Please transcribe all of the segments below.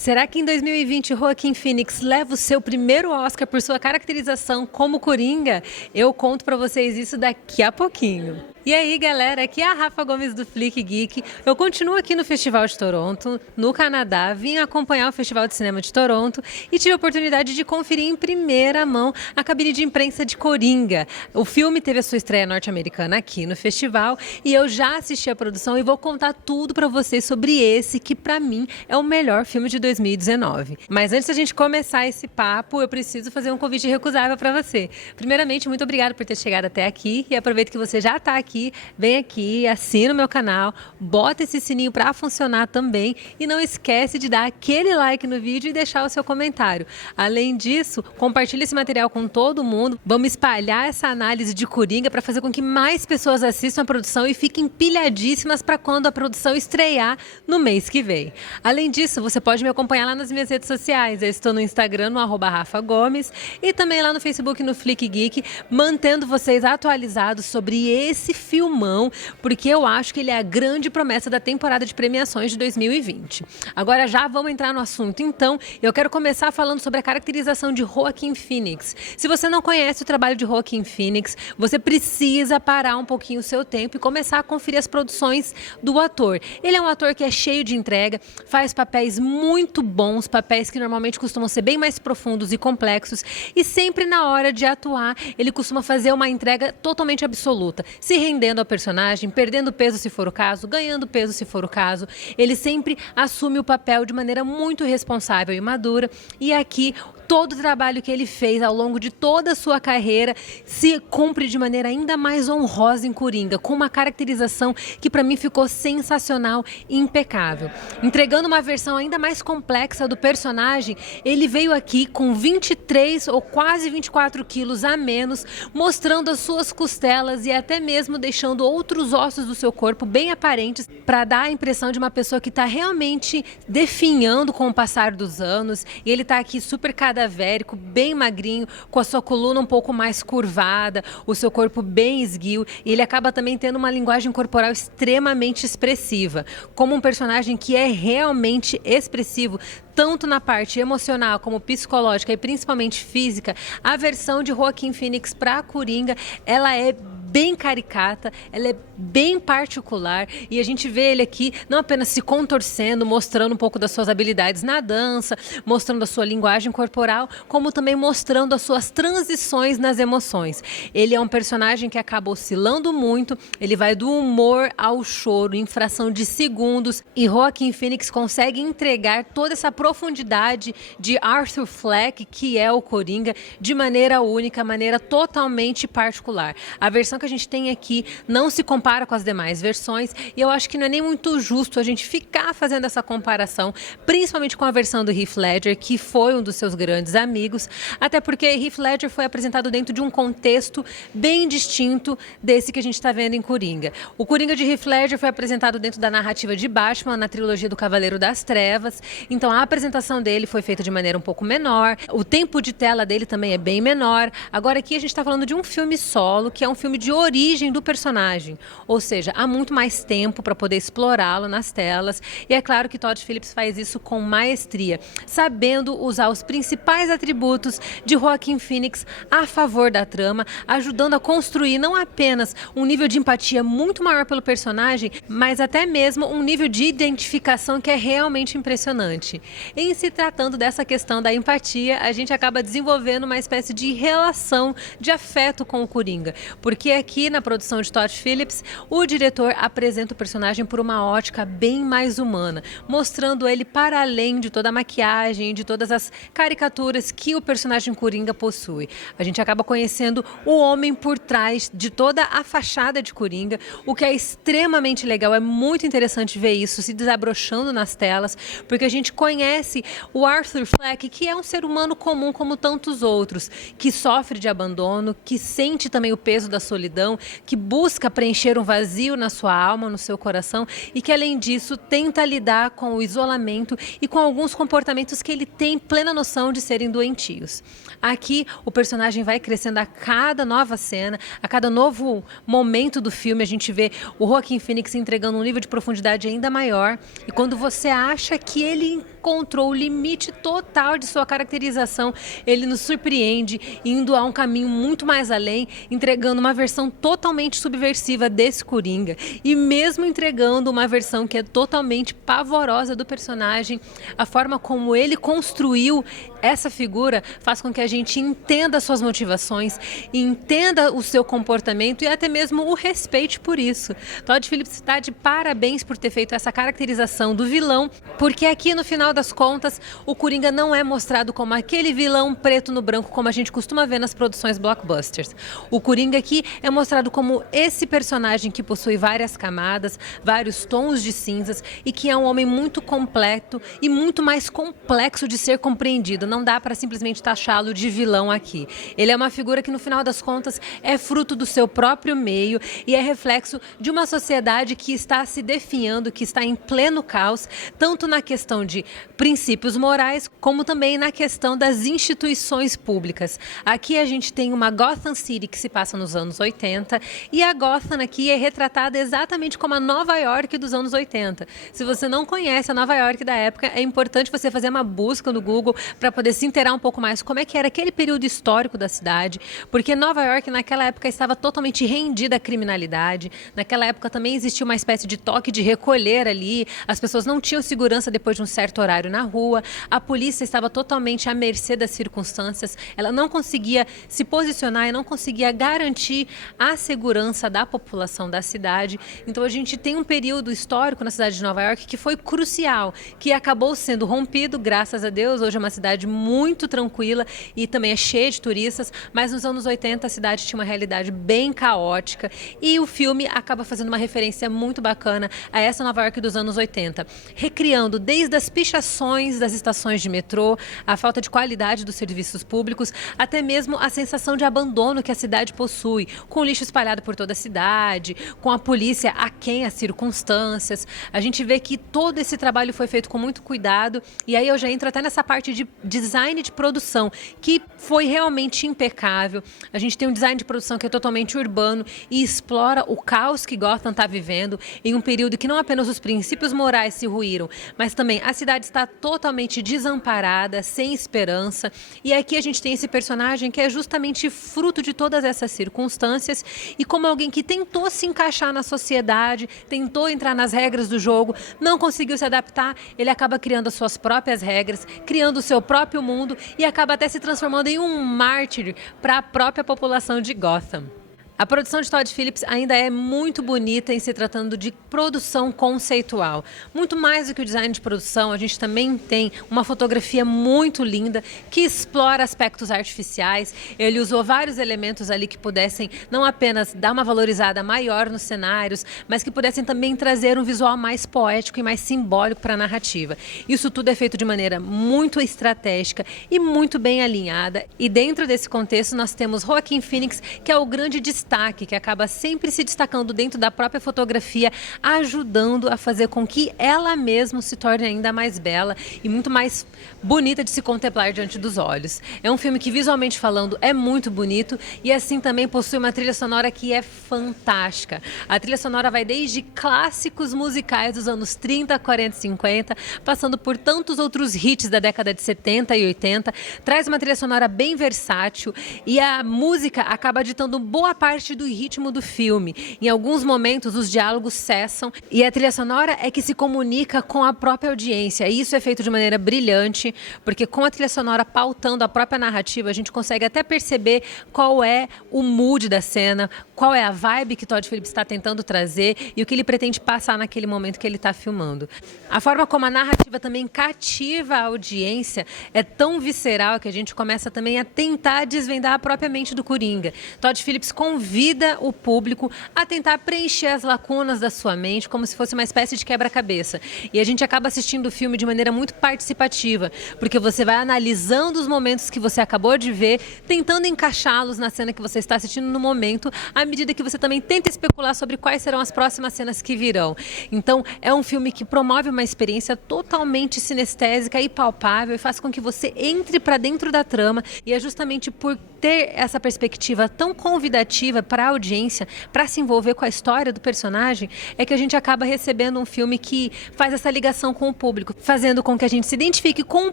Será que em 2020 Joaquin Phoenix leva o seu primeiro Oscar por sua caracterização como Coringa? Eu conto pra vocês isso daqui a pouquinho. E aí, galera, aqui é a Rafa Gomes do Flick Geek. Eu continuo aqui no Festival de Toronto, no Canadá. Vim acompanhar o Festival de Cinema de Toronto e tive a oportunidade de conferir em primeira mão a cabine de imprensa de Coringa. O filme teve a sua estreia norte-americana aqui no festival e eu já assisti a produção e vou contar tudo pra vocês sobre esse que pra mim é o melhor filme de 2019. Mas antes da gente começar esse papo, eu preciso fazer um convite irrecusável pra você. Primeiramente, muito obrigada por ter chegado até aqui e aproveito que você já está aqui. Vem aqui, assina o meu canal, bota esse sininho para funcionar também e não esquece de dar aquele like no vídeo e deixar o seu comentário. Além disso, compartilhe esse material com todo mundo. Vamos espalhar essa análise de Coringa para fazer com que mais pessoas assistam a produção e fiquem pilhadíssimas para quando a produção estrear no mês que vem. Além disso, você pode me acompanhar lá nas minhas redes sociais. Eu estou no Instagram, no @Rafa Gomes, e também lá no Facebook, no Flick Geek, mantendo vocês atualizados sobre esse filmão, porque eu acho que ele é a grande promessa da temporada de premiações de 2020. Agora já vamos entrar no assunto. Então, eu quero começar falando sobre a caracterização de Joaquin Phoenix. Se você não conhece o trabalho de Joaquin Phoenix, você precisa parar um pouquinho o seu tempo e começar a conferir as produções do ator. Ele é um ator que é cheio de entrega, faz papéis muito bons, papéis que normalmente costumam ser bem mais profundos e complexos, e sempre na hora de atuar, ele costuma fazer uma entrega totalmente absoluta, se rendendo ao personagem, perdendo peso se for o caso, ganhando peso se for o caso. Ele sempre assume o papel de maneira muito responsável e madura, e aqui todo o trabalho que ele fez ao longo de toda a sua carreira se cumpre de maneira ainda mais honrosa em Coringa, com uma caracterização que para mim ficou sensacional e impecável. Entregando uma versão ainda mais complexa do personagem, ele veio aqui com 23 ou quase 24 quilos a menos, mostrando as suas costelas e até mesmo deixando outros ossos do seu corpo bem aparentes para dar a impressão de uma pessoa que está realmente definhando com o passar dos anos. E ele está aqui super cadavérico, bem magrinho, com a sua coluna um pouco mais curvada, o seu corpo bem esguio, e ele acaba também tendo uma linguagem corporal extremamente expressiva, como um personagem que é realmente expressivo, tanto na parte emocional como psicológica e principalmente física. A versão de Joaquin Phoenix para Coringa, ela é bem caricata, ela é bem particular, e a gente vê ele aqui não apenas se contorcendo, mostrando um pouco das suas habilidades na dança, mostrando a sua linguagem corporal, como também mostrando as suas transições nas emoções. Ele é um personagem que acaba oscilando muito, ele vai do humor ao choro em fração de segundos, e Joaquin Phoenix consegue entregar toda essa profundidade de Arthur Fleck, que é o Coringa, de maneira única, maneira totalmente particular. A versão que a gente tem aqui não se compara com as demais versões, e eu acho que não é nem muito justo a gente ficar fazendo essa comparação, principalmente com a versão do Heath Ledger, que foi um dos seus grandes amigos, até porque Heath Ledger foi apresentado dentro de um contexto bem distinto desse que a gente está vendo em Coringa. O Coringa de Heath Ledger foi apresentado dentro da narrativa de Batman, na trilogia do Cavaleiro das Trevas, então a apresentação dele foi feita de maneira um pouco menor, o tempo de tela dele também é bem menor. Agora aqui a gente está falando de um filme solo, que é um filme de origem do personagem, ou seja, há muito mais tempo para poder explorá-lo nas telas, e é claro que Todd Phillips faz isso com maestria, sabendo usar os principais atributos de Joaquin Phoenix a favor da trama, ajudando a construir não apenas um nível de empatia muito maior pelo personagem, mas até mesmo um nível de identificação que é realmente impressionante. Em se tratando dessa questão da empatia, a gente acaba desenvolvendo uma espécie de relação de afeto com o Coringa, porque aqui na produção de Todd Phillips, o diretor apresenta o personagem por uma ótica bem mais humana, mostrando ele para além de toda a maquiagem, de todas as caricaturas que o personagem Coringa possui. A gente acaba conhecendo o homem por trás de toda a fachada de Coringa, o que é extremamente legal, é muito interessante ver isso se desabrochando nas telas, porque a gente conhece o Arthur Fleck, que é um ser humano comum como tantos outros, que sofre de abandono, que sente também o peso da solidão, que busca preencher um vazio na sua alma, no seu coração, e que além disso tenta lidar com o isolamento e com alguns comportamentos que ele tem plena noção de serem doentios. Aqui o personagem vai crescendo a cada nova cena, a cada novo momento do filme. A gente vê o Joaquin Phoenix entregando um nível de profundidade ainda maior, e quando você acha que ele encontrou o limite total de sua caracterização. Ele nos surpreende, indo a um caminho muito mais além, entregando uma versão totalmente subversiva desse Coringa e mesmo entregando uma versão que é totalmente pavorosa do personagem. A forma como ele construiu essa figura faz com que a gente entenda suas motivações, entenda o seu comportamento e até mesmo o respeite por isso. Todd Phillips está de parabéns por ter feito essa caracterização do vilão, porque aqui no final das contas o Coringa não é mostrado como aquele vilão preto no branco como a gente costuma ver nas produções blockbusters. O Coringa aqui é mostrado como esse personagem que possui várias camadas, vários tons de cinzas e que é um homem muito completo e muito mais complexo de ser compreendido. Não dá para simplesmente taxá-lo de vilão aqui. Ele é uma figura que no final das contas é fruto do seu próprio meio e é reflexo de uma sociedade que está se definhando, que está em pleno caos, tanto na questão de princípios morais, como também na questão das instituições públicas. Aqui a gente tem uma Gotham City que se passa nos anos 80 e a Gotham aqui é retratada exatamente como a Nova York dos anos 80. Se você não conhece a Nova York da época, é importante você fazer uma busca no Google para poder se inteirar um pouco mais como é que era aquele período histórico da cidade, porque Nova York naquela época estava totalmente rendida à criminalidade. Naquela época também existia uma espécie de toque de recolher ali, as pessoas não tinham segurança depois de um certo horário na rua, a polícia estava totalmente à mercê das circunstâncias, ela não conseguia se posicionar e não conseguia garantir a segurança da população da cidade. Então a gente tem um período histórico na cidade de Nova York que foi crucial, que acabou sendo rompido, graças a Deus. Hoje é uma cidade muito tranquila e também é cheia de turistas, mas nos anos 80 a cidade tinha uma realidade bem caótica e o filme acaba fazendo uma referência muito bacana a essa Nova York dos anos 80, recriando desde as pichações das estações de metrô, a falta de qualidade dos serviços públicos, até mesmo a sensação de abandono que a cidade possui, com lixo espalhado por toda a cidade, com a polícia aquém às circunstâncias. A gente vê que todo esse trabalho foi feito com muito cuidado e aí eu já entro até nessa parte de design de produção, que foi realmente impecável. A gente tem um design de produção que é totalmente urbano e explora o caos que Gotham está vivendo em um período que não apenas os princípios morais se ruíram, mas também a cidade está totalmente desamparada, sem esperança. E aqui a gente tem esse personagem que é justamente fruto de todas essas circunstâncias e como alguém que tentou se encaixar na sociedade, tentou entrar nas regras do jogo, não conseguiu se adaptar, ele acaba criando as suas próprias regras, criando o seu próprio mundo e acaba até se transformando em um mártir para a própria população de Gotham. A produção de Todd Phillips ainda é muito bonita em se tratando de produção conceitual. Muito mais do que o design de produção, a gente também tem uma fotografia muito linda que explora aspectos artificiais. Ele usou vários elementos ali que pudessem não apenas dar uma valorizada maior nos cenários, mas que pudessem também trazer um visual mais poético e mais simbólico para a narrativa. Isso tudo é feito de maneira muito estratégica e muito bem alinhada. E dentro desse contexto nós temos Joaquin Phoenix, que é o grande destaque, que acaba sempre se destacando dentro da própria fotografia, ajudando a fazer com que ela mesma se torne ainda mais bela e muito mais bonita de se contemplar diante dos olhos. É um filme que, visualmente falando, é muito bonito e assim também possui uma trilha sonora que é fantástica. A trilha sonora vai desde clássicos musicais dos anos 30, 40 e 50, passando por tantos outros hits da década de 70 e 80, traz uma trilha sonora bem versátil e a música acaba ditando boa parte do ritmo do filme. Em alguns momentos os diálogos cessam e a trilha sonora é que se comunica com a própria audiência. E isso é feito de maneira brilhante, porque com a trilha sonora pautando a própria narrativa, a gente consegue até perceber qual é o mood da cena, qual é a vibe que Todd Phillips está tentando trazer e o que ele pretende passar naquele momento que ele está filmando. A forma como a narrativa também cativa a audiência é tão visceral que a gente começa também a tentar desvendar a própria mente do Coringa. Todd Phillips convida o público a tentar preencher as lacunas da sua mente como se fosse uma espécie de quebra-cabeça. E a gente acaba assistindo o filme de maneira muito participativa, porque você vai analisando os momentos que você acabou de ver, tentando encaixá-los na cena que você está assistindo no momento, à medida que você também tenta especular sobre quais serão as próximas cenas que virão. Então, é um filme que promove uma experiência totalmente sinestésica e palpável e faz com que você entre para dentro da trama, e é justamente por ter essa perspectiva tão convidativa para a audiência, para se envolver com a história do personagem, é que a gente acaba recebendo um filme que faz essa ligação com o público, fazendo com que a gente se identifique com um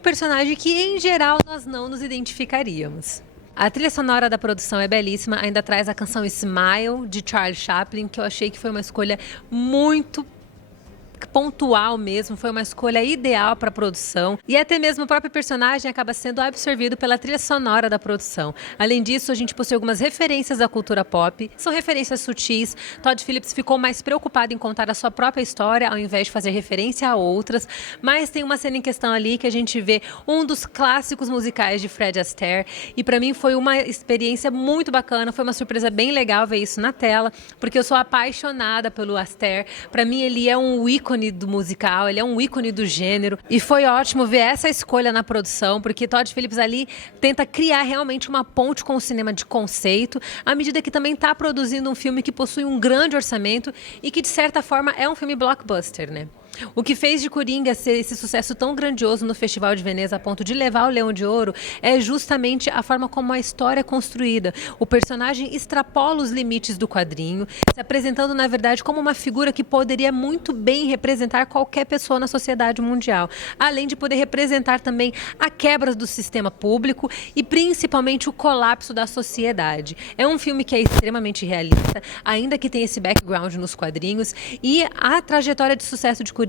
personagem que, em geral, nós não nos identificaríamos. A trilha sonora da produção é belíssima, ainda traz a canção Smile, de Charlie Chaplin, que eu achei que foi uma escolha muito pontual mesmo, foi uma escolha ideal para a produção, e até mesmo o próprio personagem acaba sendo absorvido pela trilha sonora da produção. Além disso, a gente possui algumas referências da cultura pop, são referências sutis. Todd Phillips ficou mais preocupado em contar a sua própria história ao invés de fazer referência a outras, mas tem uma cena em questão ali que a gente vê um dos clássicos musicais de Fred Astaire, e para mim foi uma experiência muito bacana, foi uma surpresa bem legal ver isso na tela, porque eu sou apaixonada pelo Astaire. Para mim ele é um ícone do musical, ele é um ícone do gênero, e foi ótimo ver essa escolha na produção, porque Todd Phillips ali tenta criar realmente uma ponte com o cinema de conceito, à medida que também está produzindo um filme que possui um grande orçamento e que de certa forma é um filme blockbuster, né? O que fez de Coringa ser esse sucesso tão grandioso no Festival de Veneza a ponto de levar o Leão de Ouro é justamente a forma como a história é construída. O personagem extrapola os limites do quadrinho, se apresentando na verdade como uma figura que poderia muito bem representar qualquer pessoa na sociedade mundial, além de poder representar também a quebra do sistema público e principalmente o colapso da sociedade. É um filme que é extremamente realista, ainda que tenha esse background nos quadrinhos, e a trajetória de sucesso de Coringa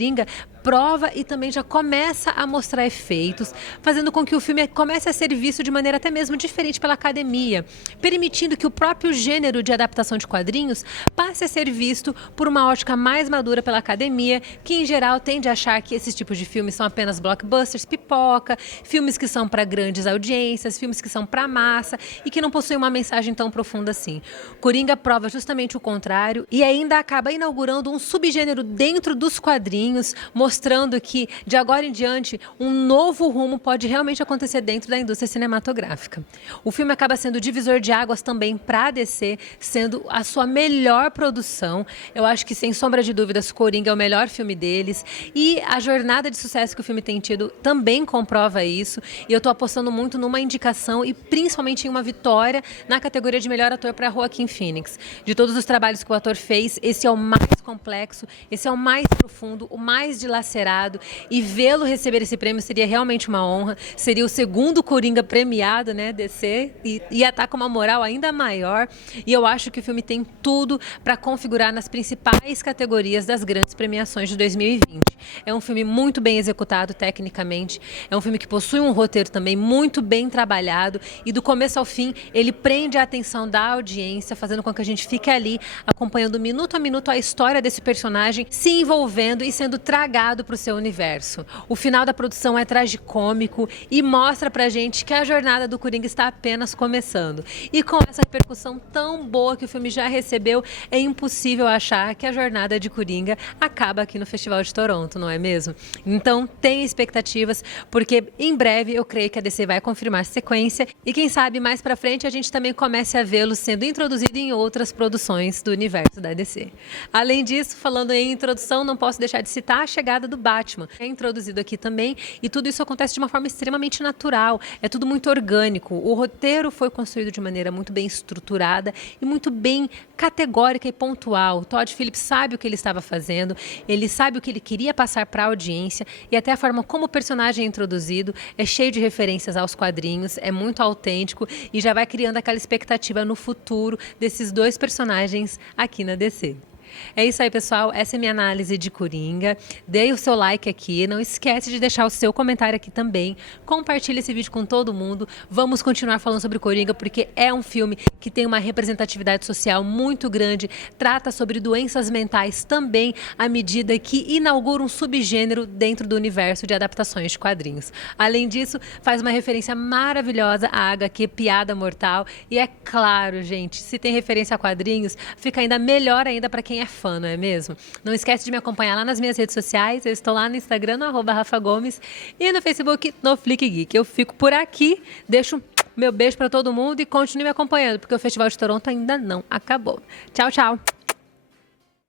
prova e também já começa a mostrar efeitos, fazendo com que o filme comece a ser visto de maneira até mesmo diferente pela academia, permitindo que o próprio gênero de adaptação de quadrinhos passe a ser visto por uma ótica mais madura pela academia, que em geral tende a achar que esses tipos de filmes são apenas blockbusters, pipoca, filmes que são para grandes audiências, filmes que são para massa e que não possuem uma mensagem tão profunda assim. Coringa prova justamente o contrário e ainda acaba inaugurando um subgênero dentro dos quadrinhos, mostrando que, de agora em diante, um novo rumo pode realmente acontecer dentro da indústria cinematográfica. O filme acaba sendo divisor de águas também para a DC, sendo a sua melhor produção. Eu acho que, sem sombra de dúvidas, Coringa é o melhor filme deles, e a jornada de sucesso que o filme tem tido também comprova isso, e eu estou apostando muito numa indicação e principalmente em uma vitória na categoria de melhor ator para Joaquin Phoenix. De todos os trabalhos que o ator fez, esse é o mais complexo, esse é o mais profundo, o mais dilacerado, e vê-lo receber esse prêmio seria realmente uma honra. Seria o segundo Coringa premiado, né, DC, e ia estar com uma moral ainda maior, e eu acho que o filme tem tudo para configurar nas principais categorias das grandes premiações de 2020. É um filme muito bem executado tecnicamente, é um filme que possui um roteiro também muito bem trabalhado, e do começo ao fim ele prende a atenção da audiência, fazendo com que a gente fique ali acompanhando minuto a minuto a história desse personagem, se envolvendo e sendo tragado para o seu universo. O final da produção é tragicômico e mostra pra gente que a jornada do Coringa está apenas começando. E com essa repercussão tão boa que o filme já recebeu, é impossível achar que a jornada de Coringa acaba aqui no Festival de Toronto, não é mesmo? Então, tenha expectativas, porque em breve eu creio que a DC vai confirmar sequência, e quem sabe mais pra frente a gente também comece a vê-lo sendo introduzido em outras produções do universo da DC. Além disso, falando em introdução, não posso deixar de citar a chegada do Batman. É introduzido aqui também, e tudo isso acontece de uma forma extremamente natural, é tudo muito orgânico. O roteiro foi construído de maneira muito bem estruturada e muito bem categórica e pontual. Todd Phillips sabe o que ele estava fazendo, ele sabe o que ele queria passar para a audiência, e até a forma como o personagem é introduzido é cheio de referências aos quadrinhos, é muito autêntico e já vai criando aquela expectativa no futuro desses dois personagens aqui na DC. É isso aí, pessoal. Essa é minha análise de Coringa. Dê o seu like aqui. Não esquece de deixar o seu comentário aqui também. Compartilhe esse vídeo com todo mundo. Vamos continuar falando sobre Coringa, porque é um filme que tem uma representatividade social muito grande. Trata sobre doenças mentais também, à medida que inaugura um subgênero dentro do universo de adaptações de quadrinhos. Além disso, faz uma referência maravilhosa à HQ Piada Mortal. E é claro, gente, se tem referência a quadrinhos, fica ainda melhor ainda para quem é fã, não é mesmo? Não esquece de me acompanhar lá nas minhas redes sociais. Eu estou lá no Instagram, no @RafaGomes, e no Facebook, no Flick Geek. Eu fico por aqui, deixo meu beijo para todo mundo e continue me acompanhando, porque o Festival de Toronto ainda não acabou. Tchau, tchau!